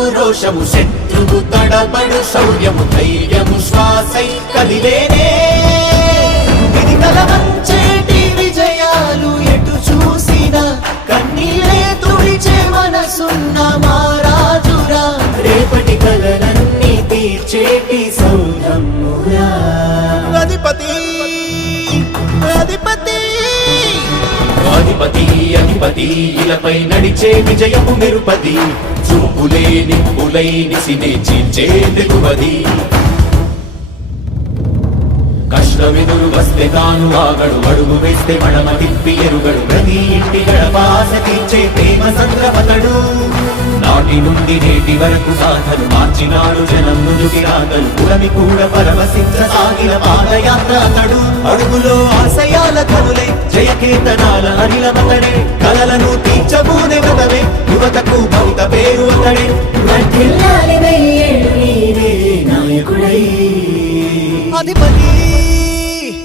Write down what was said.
బలము రోషము శత్రువు తడబడు శౌర్యము ధైర్యము శ్వాసై కదిలేనే ఇది కలవంచేటి విజయాలు ఎటు చూసినా కన్నీరే తుడిచే మనసున్న మారాజురా రేపటి కలలన్నీ తీర్చేటి సౌరమ్మురా అధిపతి అధిపతి అధిపతి అధిపతి ఇలపై నడిచే విజయము నిరుపది చూపులే నిప్పులై నిసినే చీల్చే దిగువది కష్టమెదురు వస్తే తాను ఆగడు అడుగు వేస్తే మడమ తిప్పి ఎరుగడు ప్రతి ఇంటి గడపాస తీర్చే ప్రేమ సంద్రపతడు నాటి నుండి నేటి వరకు సాధలు మార్చినాడు జనం నుదుటి రాగలు పురమి కూడా పరవశించసాగిన పాదయాత్ర అతడు అడుగులో ఆశయాల కనులే జయకేతనాల అనిలమతడే కలలను తీర్చబూనే వ్రతమే యువతకు భవిత పేరు అతడే నాయకుడై అధిపతి